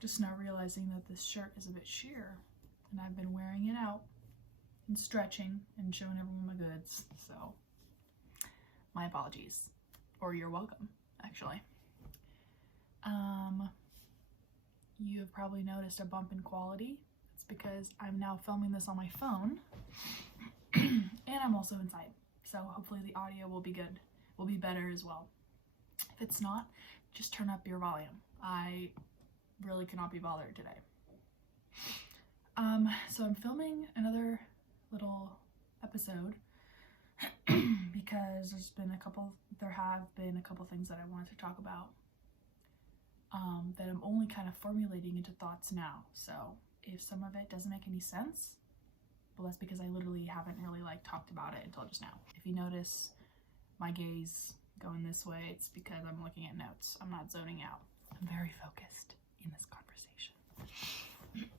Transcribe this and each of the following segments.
just now realizing that this shirt is a bit sheer and I've been wearing it out and stretching and showing everyone my goods. So my apologies, or you're welcome, actually. You have probably noticed a bump in quality. It's because I'm now filming this on my phone and I'm also inside. So hopefully the audio will be good, will be better as well. If it's not, just turn up your volume. I really cannot be bothered today. So I'm filming another little episode because there have been a couple things that I wanted to talk about that I'm only kind of formulating into thoughts now. So if some of it doesn't make any sense, well, that's because I literally haven't really talked about it until just now. If you notice my gaze going this way, it's because I'm looking at notes. I'm not zoning out. I'm very focused in this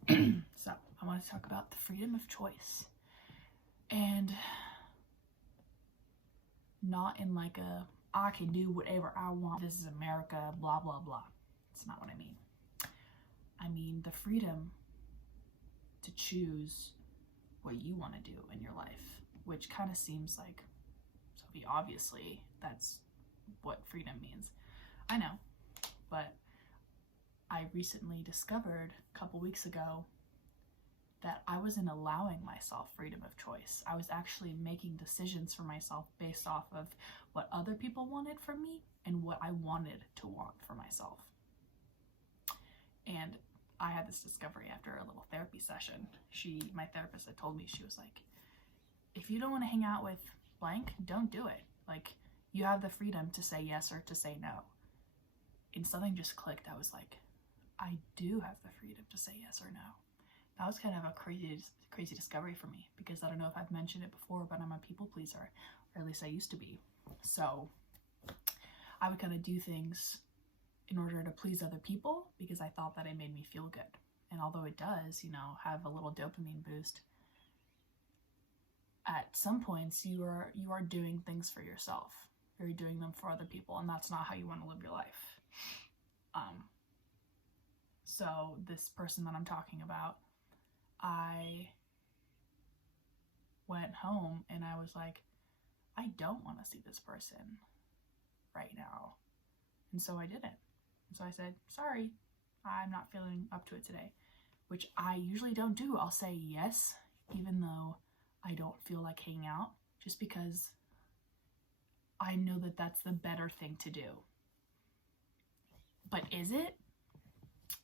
conversation. So I want to talk about the freedom of choice, and not in I can do whatever I want, this is America, blah blah blah. That's not what I mean. I mean the freedom to choose what you want to do in your life, which kind of seems like, Sophie, obviously that's what freedom means. I know, but I recently discovered a couple weeks ago that I wasn't allowing myself freedom of choice. I was actually making decisions for myself based off of what other people wanted from me and what I wanted to want for myself. And I had this discovery after a little therapy session. My therapist had told me, she was like, if you don't want to hang out with blank, don't do it. You have the freedom to say yes or to say no. And something just clicked. I was like, I do have the freedom to say yes or no. That was kind of a crazy discovery for me, because I don't know if I've mentioned it before, but I'm a people pleaser, or at least I used to be. So I would kind of do things in order to please other people because I thought that it made me feel good. And although it does, have a little dopamine boost, at some points you are doing things for yourself. You're doing them for other people, and that's not how you want to live your life. So this person that I'm talking about, I went home and I was like, I don't want to see this person right now. And so I didn't. And so I said, sorry, I'm not feeling up to it today, which I usually don't do. I'll say yes, even though I don't feel like hanging out, just because I know that that's the better thing to do. But is it?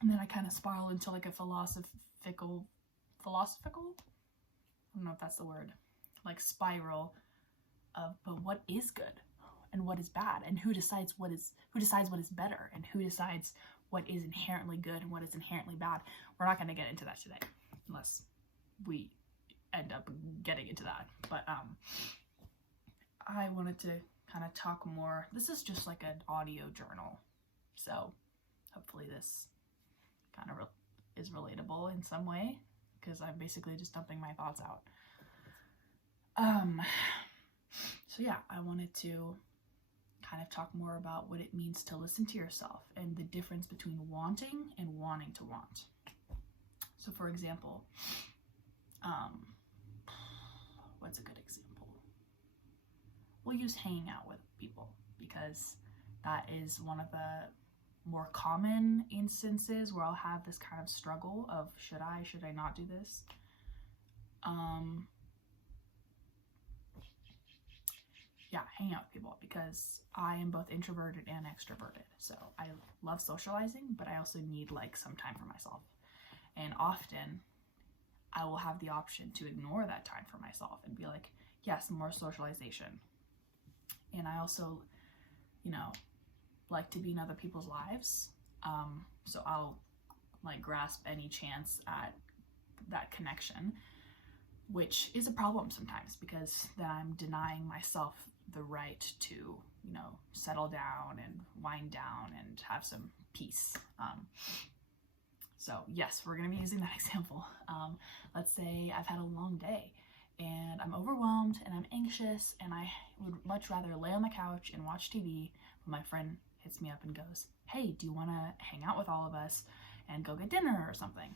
And then I kind of spiral into a philosophical, I don't know if that's the word, spiral of, but what is good and what is bad, and who decides what is better, and who decides what is inherently good and what is inherently bad. We're not going to get into that today unless we end up getting into that. But I wanted to kind of talk more. This is just like an audio journal, so hopefully this kind of is relatable in some way, because I'm basically just dumping my thoughts out. So yeah, I wanted to kind of talk more about what it means to listen to yourself and the difference between wanting and wanting to want. So for example, what's a good example? We'll use hanging out with people, because that is one of the more common instances where I'll have this kind of struggle of should I not do this? Yeah, hang out with people, because I am both introverted and extroverted. So I love socializing, but I also need some time for myself. And often I will have the option to ignore that time for myself and be like, yes, more socialization. And I also, like to be in other people's lives. So I'll grasp any chance at that connection, which is a problem sometimes, because then I'm denying myself the right to, settle down and wind down and have some peace. So yes, we're going to be using that example. Let's say I've had a long day and I'm overwhelmed and I'm anxious and I would much rather lay on the couch and watch TV, but my friend hits me up and goes, hey, do you want to hang out with all of us and go get dinner or something.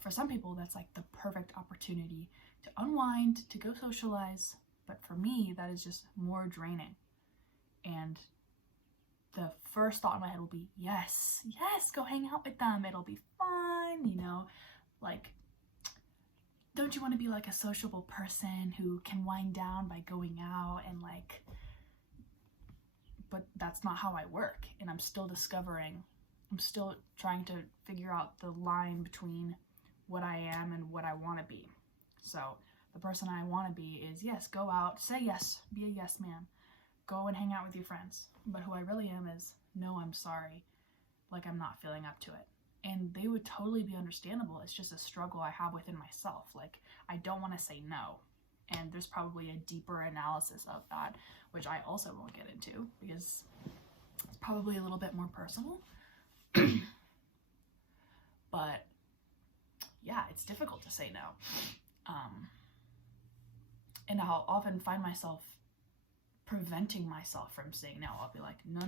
For some people, that's like the perfect opportunity to unwind, to go socialize. But for me, that is just more draining. And the first thought in my head will be, yes, go hang out with them. It'll be fun, like, don't you want to be like a sociable person who can wind down by going out and like, but that's not how I work. And I'm still trying to figure out the line between what I am and what I want to be. So the person I want to be is, yes, go out, say yes, be a yes man, go and hang out with your friends. But who I really am is, no, I'm sorry, like I'm not feeling up to it. And they would totally be understandable. It's just a struggle I have within myself. Like, I don't want to say no. And there's probably a deeper analysis of that, which I also won't get into because it's probably a little bit more personal. But yeah, it's difficult to say no. And I'll often find myself preventing myself from saying no. I'll be like, no,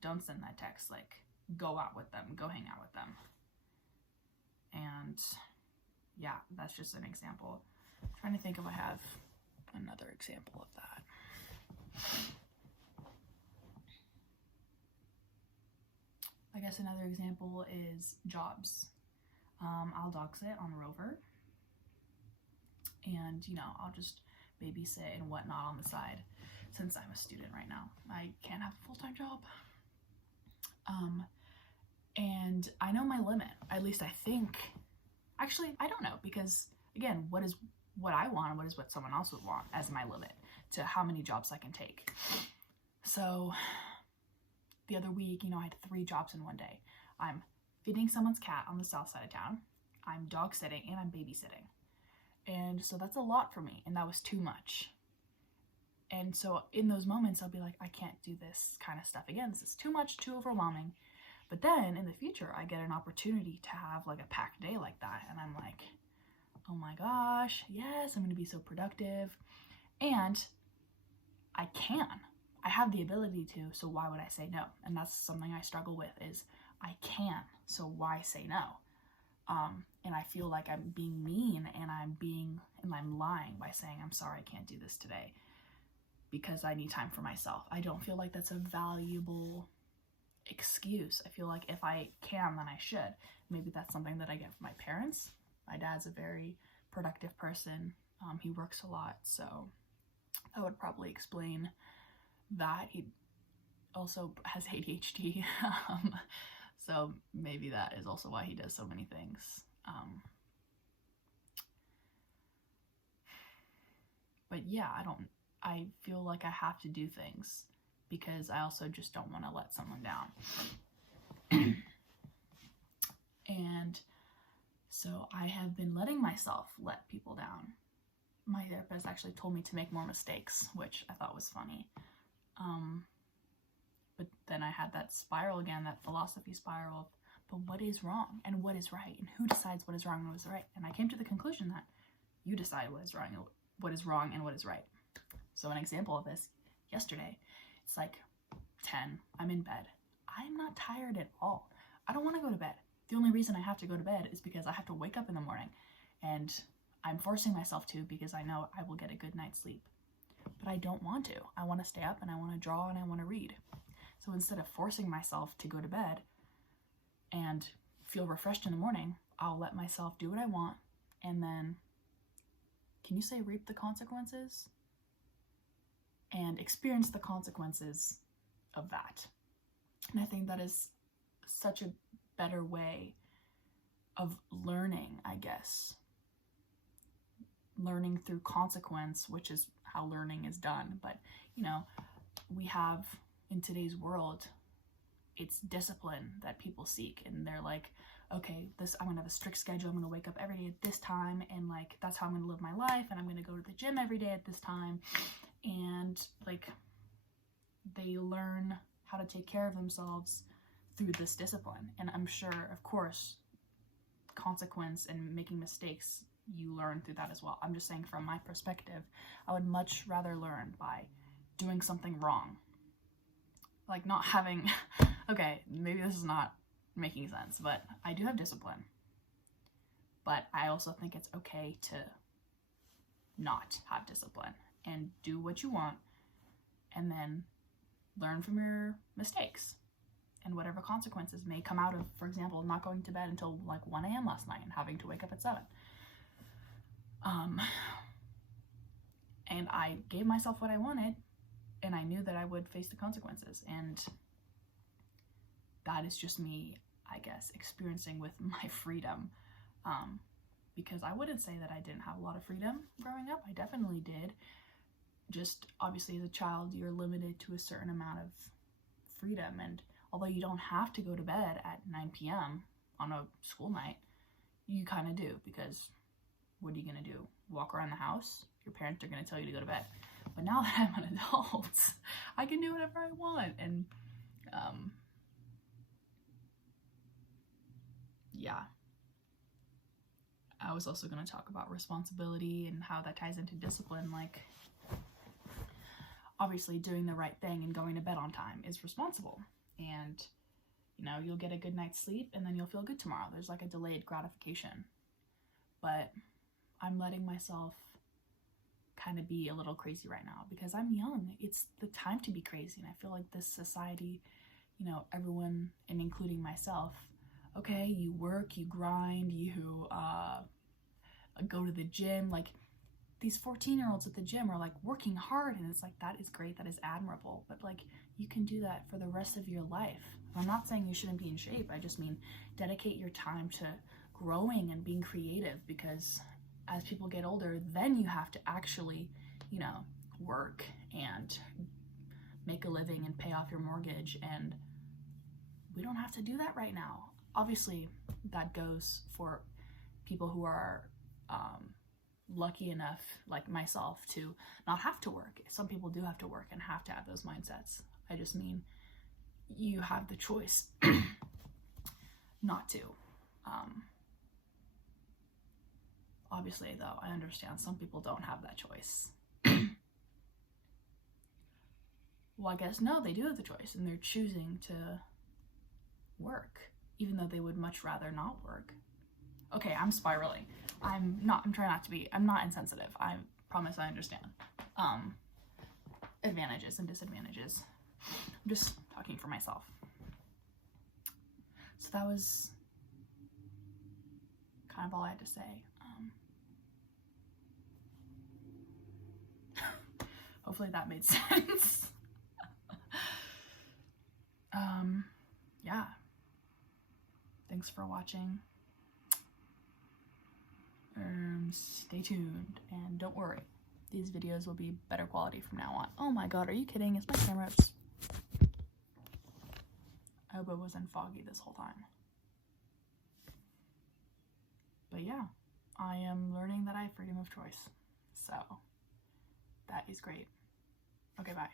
don't send that text. Like, go out with them, go hang out with them. And yeah, that's just an example. I'm trying to think if I have another example of that. I guess another example is jobs. I'll dog sit on Rover, and I'll just babysit and whatnot on the side since I'm a student right now. I can't have a full-time job. And I know my limit, at least I think. Actually, I don't know, because again, what is what I want and what is what someone else would want as my limit to how many jobs I can take. So the other week, I had 3 jobs in one day. I'm feeding someone's cat on the south side of town, I'm dog sitting, and I'm babysitting. And so that's a lot for me, and that was too much. And so in those moments, I'll be like, I can't do this kind of stuff again. This is too much, too overwhelming. But then in the future, I get an opportunity to have like a packed day like that. And I'm like, oh my gosh, yes, I'm going to be so productive. And I have the ability to, so why would I say no? And that's something I struggle with is I can, so why say no? And I feel like I'm being mean and I'm lying by saying, I'm sorry, I can't do this today because I need time for myself. I don't feel like that's a valuable excuse. I feel like if I can, then I should. Maybe that's something that I get from my parents. My dad's a very productive person. He works a lot, so that would probably explain that. He also has ADHD, so maybe that is also why he does so many things. But yeah, I feel like I have to do things because I also just don't want to let someone down. And so I have been letting myself let people down. My therapist actually told me to make more mistakes, which I thought was funny. But then I had that spiral again, that philosophy spiral of, but what is wrong and what is right, and who decides what is wrong and what is right? And I came to the conclusion that you decide what is wrong and what is right. So an example of this, yesterday, it's like 10, I'm in bed. I'm not tired at all. I don't want to go to bed. The only reason I have to go to bed is because I have to wake up in the morning, and I'm forcing myself to because I know I will get a good night's sleep. But I don't want to. I want to stay up and I want to draw and I want to read. So instead of forcing myself to go to bed and feel refreshed in the morning, I'll let myself do what I want, and then, can you say reap the consequences? And experience the consequences of that. And I think that is such a better way of learning, I guess. Learning through consequence, which is how learning is done. But, we have, in today's world, it's discipline that people seek. And they're like, okay, I'm going to have a strict schedule. I'm going to wake up every day at this time. And like, that's how I'm going to live my life. And I'm going to go to the gym every day at this time. And like, they learn how to take care of themselves through this discipline. And I'm sure, of course, consequence and making mistakes, you learn through that as well. I'm just saying, from my perspective, I would much rather learn by doing something wrong. Like not having, okay, maybe this is not making sense, but I do have discipline. But I also think it's okay to not have discipline and do what you want, and then learn from your mistakes and whatever consequences may come out of, for example, not going to bed until like 1 a.m. last night and having to wake up at 7. And I gave myself what I wanted, and I knew that I would face the consequences. And that is just me, I guess, experiencing with my freedom. Because I wouldn't say that I didn't have a lot of freedom growing up. I definitely did. Just obviously as a child, you're limited to a certain amount of freedom. And although you don't have to go to bed at 9 p.m. on a school night, you kind of do, because what are you going to do? Walk around the house? Your parents are going to tell you to go to bed. But now that I'm an adult, I can do whatever I want. And yeah. I was also going to talk about responsibility and how that ties into discipline. Like, obviously doing the right thing and going to bed on time is responsible. And, you know, you'll get a good night's sleep and then you'll feel good tomorrow. There's like a delayed gratification. But I'm letting myself kind of be a little crazy right now because I'm young. It's the time to be crazy. And I feel like this society, you know, everyone, and including myself, okay, you work, you grind, you go to the gym. Like, these 14-year-olds at the gym are like working hard, and it's like, that is great, that is admirable, but like, you can do that for the rest of your life. I'm not saying you shouldn't be in shape. I just mean dedicate your time to growing and being creative, because as people get older, then you have to actually, you know, work and make a living and pay off your mortgage, and we don't have to do that right now. Obviously, that goes for people who are lucky enough, like myself, to not have to work. Some people do have to work and have to have those mindsets. I just mean you have the choice not to. Obviously, though, I understand some people don't have that choice. Well, I guess no, they do have the choice, and they're choosing to work, even though they would much rather not work. Okay, I'm spiraling. I'm trying not to be. I'm not insensitive. I promise I understand. Advantages and disadvantages. I'm just talking for myself. So that was kind of all I had to say. Hopefully that made sense. Yeah. Thanks for watching. Stay tuned, and don't worry, these videos will be better quality from now on. Oh my god, are you kidding? Is my camera I hope it wasn't foggy this whole time. But yeah, I am learning that I have freedom of choice, so that is great. Okay, bye.